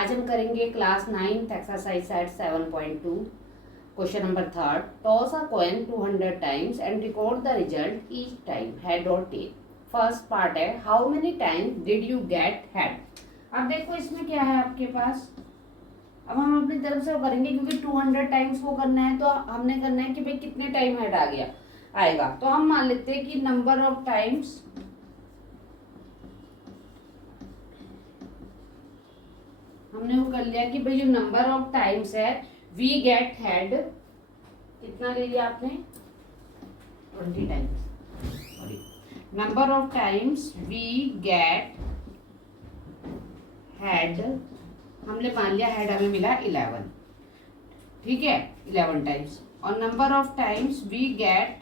आज हम करेंगे class 9th exercise set 7.2 question number 3rd. Toss a coin 200 times and record the result each time, head और tell. First part है how many times did you get head. अब देखो इसमें क्या है आपके पास. अब हम अपनी तरफ से करेंगे क्योंकि 200 टाइम्स वो करना है, तो हमने करना है कि भाई कितने टाइम हेड आ गया आएगा. तो हम मान लेते हैं कि नंबर ऑफ टाइम्स हमने वो कर लिया कि भाई जो नंबर ऑफ टाइम्स है वी गेट हेड कितना ले लिया आपने 20 times. Sorry, number of times we get head हमने मान लिया हेड हमें मिला 11. ठीक है, 11 टाइम्स. और number of times we get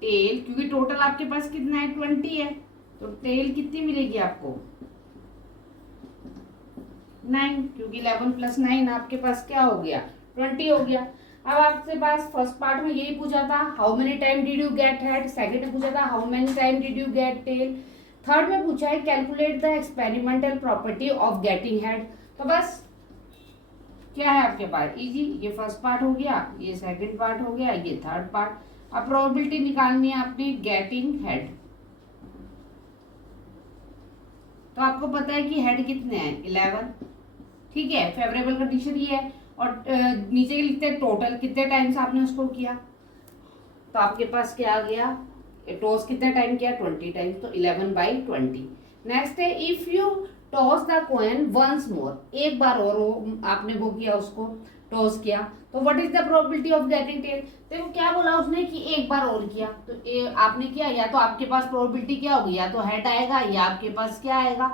tail, क्योंकि टोटल आपके पास कितना है 20 है, तो टेल कितनी मिलेगी आपको 9, क्योंकि 11 + 9 आपके पास क्या हो गया 20 हो गया. अब आपके पास फर्स्ट पार्ट में यही पूछा था how many time did you get head, second में पूछा था how many time did you get tail, third में पूछा है calculate the experimental property of getting head. तो बस क्या है आपके पास इजी, ये फर्स्ट पार्ट हो गया, ये सेकंड पार्ट हो गया, ये थर्ड पार्ट. अब प्रोबेबिलिटी निकालनी है आपने गेटिंग हेड. तो आपको पता है कि हेड कितने हैं 11. ठीक है, फेवरेबल कंडीशन ये है. और नीचे लिखते हैं टोटल कितने टाइम्स आपने उसको किया, तो आपके पास क्या आ गया टॉस कितने टाइम किया 20 टाइम्स, तो 11/20. नेक्स्ट है if you toss the coin once more, एक बार और आपने वो किया उसको टॉस किया, तो what is the probability of getting tail. देखो क्या बोला उसने कि एक बार और किया, तो आपने किया, या तो आपके पास प्रोबेबिलिटी क्या होगी, या तो हेड आएगा या आपके पास क्या आएगा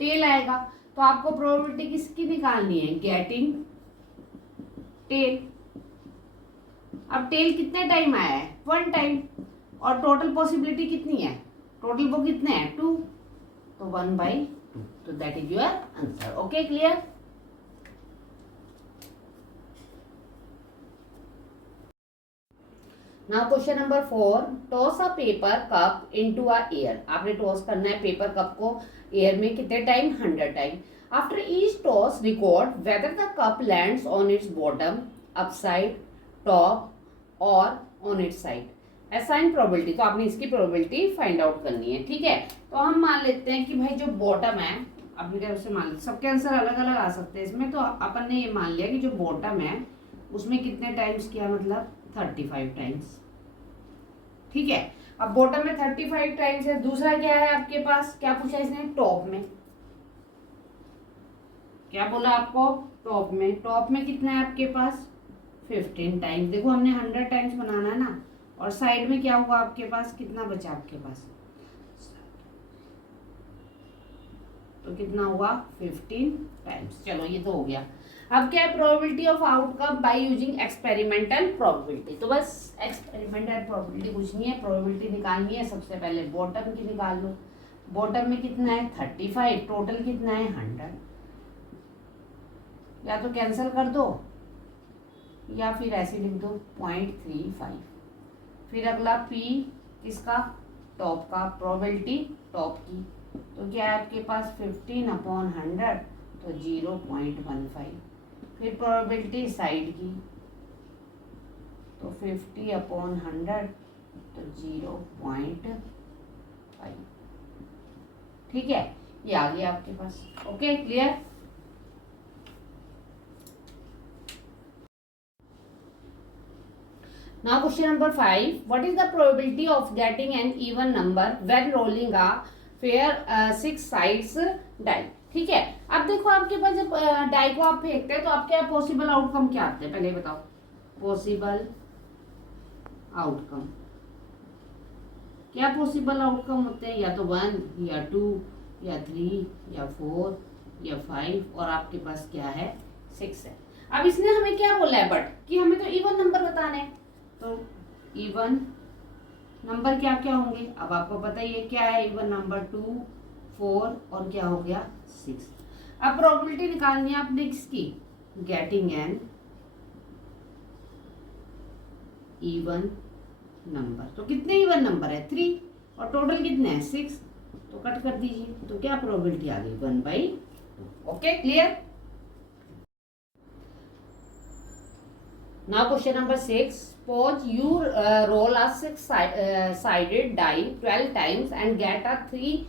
टेल आएगा. तो आपको प्रोबेबिलिटी किसकी निकालनी है गेटिंग टेल. अब टेल कितने टाइम आया है 1 टाइम, और टोटल पॉसिबिलिटी कितनी है टोटल वो कितने हैं 2, तो 1/2. तो that is your answer. Okay, clear. Now question number 4. Toss a paper cup into a air. आपने टॉस करना है पेपर कप को एयर में कितने time 100 time. After each toss record whether the cup lands on its bottom, upside, top और on its side. Assign probability, तो आपने इसकी प्रोबेबिलिटी फाइंड आउट करनी है. ठीक है, तो हम मान लेते हैं कि भाई जो बॉटम है अपनी तरफ से मान लेते, सबके आंसर अलग अलग आ सकते हैं इसमें, तो अपन ने ये मान लिया कि जो बॉटम है उसमें कितने टाइम्स किया, मतलब 35 टाइम्स. ठीक है, अब बॉटम में 35 टाइम्स है. दूसरा क्या है आपके पास, क्या पूछा इसने टॉप में, क्या बोला आपको टॉप में कितना है आपके पास 15 टाइम्स. देखो हमने 100 टाइम्स बनाना है ना, और साइड में क्या हुआ आपके पास, कितना बचा आपके पास, तो कितना हुआ 15 टाइम्स. चलो ये तो हो गया. अब क्या है probability of outcome by using experimental probability. तो बस एक्सपेरिमेंटल प्रोबेबिलिटी कुछ नहीं है, प्रोबेबिलिटी निकालनी है. सबसे पहले बॉटम की निकाल लो. बॉटम में कितना है 35, टोटल कितना है 100. या तो कैंसिल कर दो या फिर ऐसे लिख दो 0.35. फिर अगला P किसका टॉप का, प्रोबेबिलिटी टॉप की, तो क्या है आपके पास 15/100, तो 0.15. फिर प्रोबेबिलिटी साइड की, तो 50/100, तो 0.5. ठीक है, ये आ गया आपके पास. Okay, clear. Now question number 5. What is the probability of getting an even number when rolling a pair 6 sides die? ठीक है, अब देखो आपके पास जब डाई को आप फेंकते हैं तो आपके पॉसिबल आउटकम क्या आते हैं, पहले बताओ. पॉसिबल आउटकम, क्या पॉसिबल आउटकम होते हैं, या तो 1 या 2 या 3 या 4 या 5, और आपके पास क्या है 6 है. अब इसने हमें क्या बोला है बट कि हमें तो इवन नंबर बताने हैं, तो इवन नंबर क्या क्या होंगे, अब आपको पता ही है क्या है इवन नंबर 2, 4 और क्या हो गया 6. अब प्रोबेबिलिटी निकालनी है आपने किसकी गेटिंग एन इवन नंबर. तो कितने इवन नंबर है 3 और टोटल कितने हैं 6, तो कट कर दीजिए. तो क्या प्रोबेबिलिटी आ गई 1/3. Okay, clear? Now question number 6. Suppose you roll a six-sided die 12 times and get a 3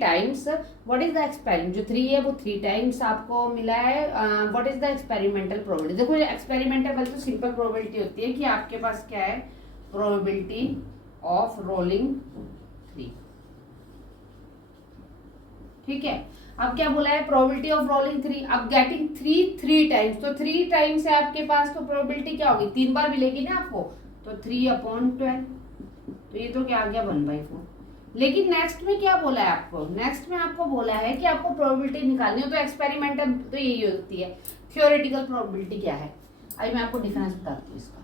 times. What is the experiment? जो 3 है वो 3 times आपको मिला है. What is the experimental probability? देखो ये experimental वाली तो simple probability होती है कि आपके पास क्या है, probability of rolling 3. ठीक है. अब क्या बोला है, प्रोबेबिलिटी ऑफ रोलिंग 3. अब गेटिंग 3 टाइम्स, तो 3 टाइम्स है आपके पास, तो प्रोबेबिलिटी क्या होगी, 3 बार मिलेगी ना आपको, तो 3/12. तो ये तो क्या आ गया 1/4. लेकिन नेक्स्ट में क्या बोला है आपको, नेक्स्ट में आपको बोला है कि आपको प्रोबेबिलिटी निकालनी हो. तो एक्सपेरिमेंटल तो यही होती है. थियोरेटिकल प्रोबेबिलिटी क्या है, अभी मैं आपको डिफरेंस बताती हूँ इसका.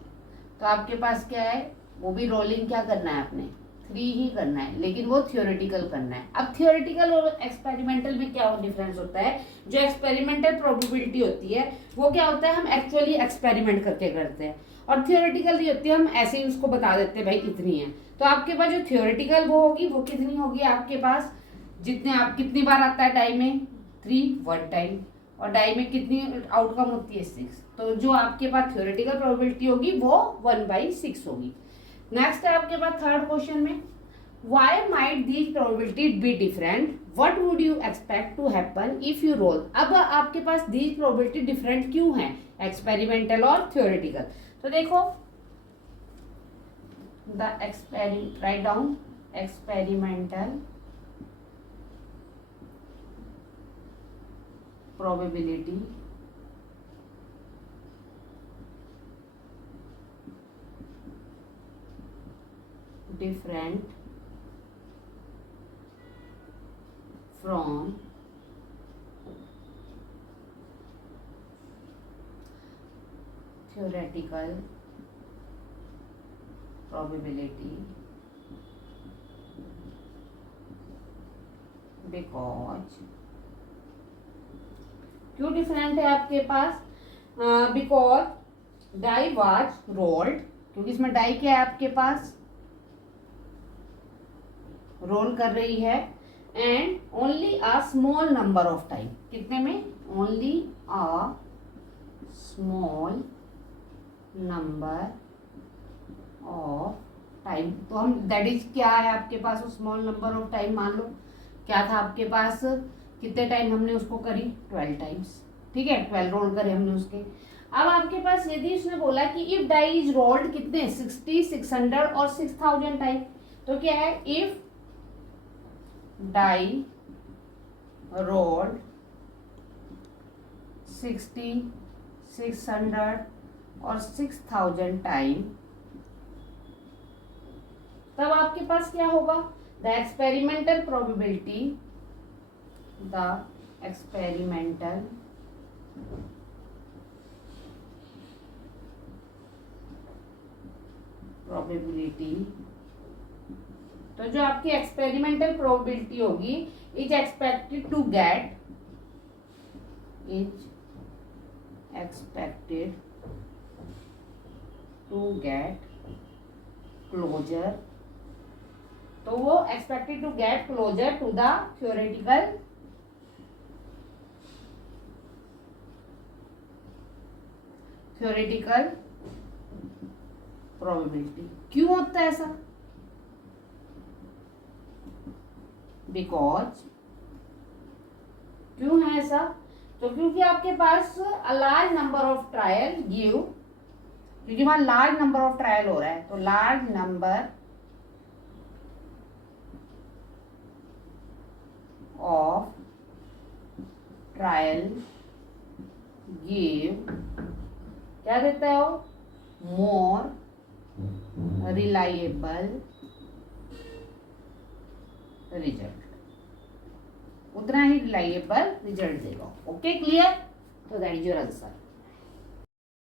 तो आपके पास क्या है, वो भी रोलिंग क्या करना है आपने, 3 ही करना है, लेकिन वो थियोरेटिकल करना है. अब थियोरेटिकल और एक्सपेरिमेंटल में क्या डिफरेंस होता है, जो एक्सपेरिमेंटल प्रोबेबिलिटी होती है वो क्या होता है, हम एक्चुअली एक्सपेरिमेंट करके करते हैं, और थियोरेटिकल ये होती है हम ऐसे ही उसको बता देते हैं भाई इतनी है. तो आपके पास जो थियोरेटिकल वो होगी वो कितनी होगी आपके पास, जितने आप कितनी बार आता है डाई में 3 1 टाइम, और डाई में कितनी आउटकम होती है 6. तो जो आपके पास थियोरेटिकल प्रोबेबिलिटी होगी वो 1/6 होगी. नेक्स्ट है आपके पास थर्ड क्वेश्चन में, why might these probability be different, what would you expect to happen if you roll. अब आपके पास these probability different क्यों है, एक्सपेरिमेंटल और थियोरेटिकल. तो देखो the write down experimental probability different from theoretical probability because, क्यों different है आपके पास, बिकॉज डाई वाज रोल्ड, क्योंकि इसमें डाई क्या है आपके पास, रोल कर रही है, and only a small number of time. कितने में, only a small number of time. तो हम दैट इज क्या है आपके पास, वो स्मॉल नंबर ऑफ टाइम मान लो क्या था आपके पास, कितने टाइम हमने उसको करी 12 टाइम्स. ठीक है, 12 रोल करे हमने उसके. अब आपके पास यदि उसने बोला कि इफ डाई इज रोल्ड कितने 60 600 और 6000 टाइम, तो क्या है, इफ डाई रोल्ड 60 600 और 6000 टाइम, तब आपके पास क्या होगा, the experimental probability, the experimental probability, तो जो आपकी एक्सपेरिमेंटल प्रोबेबिलिटी होगी is expected to get, is expected to get closer, तो वो expected to get closer to the theoretical probability. क्यों होता है ऐसा, बिकॉज, क्यों है ऐसा, तो क्योंकि आपके पास a large number of trial give, क्योंकि वहां लार्ज नंबर ऑफ ट्रायल हो रहा है, तो large number of trial give, क्या देता है वो, मोर रिलायबल रिजल्ट, उतना ही रिलायबल रिजल्ट देगा. Okay, clear. तो दैट इज योर आंसर.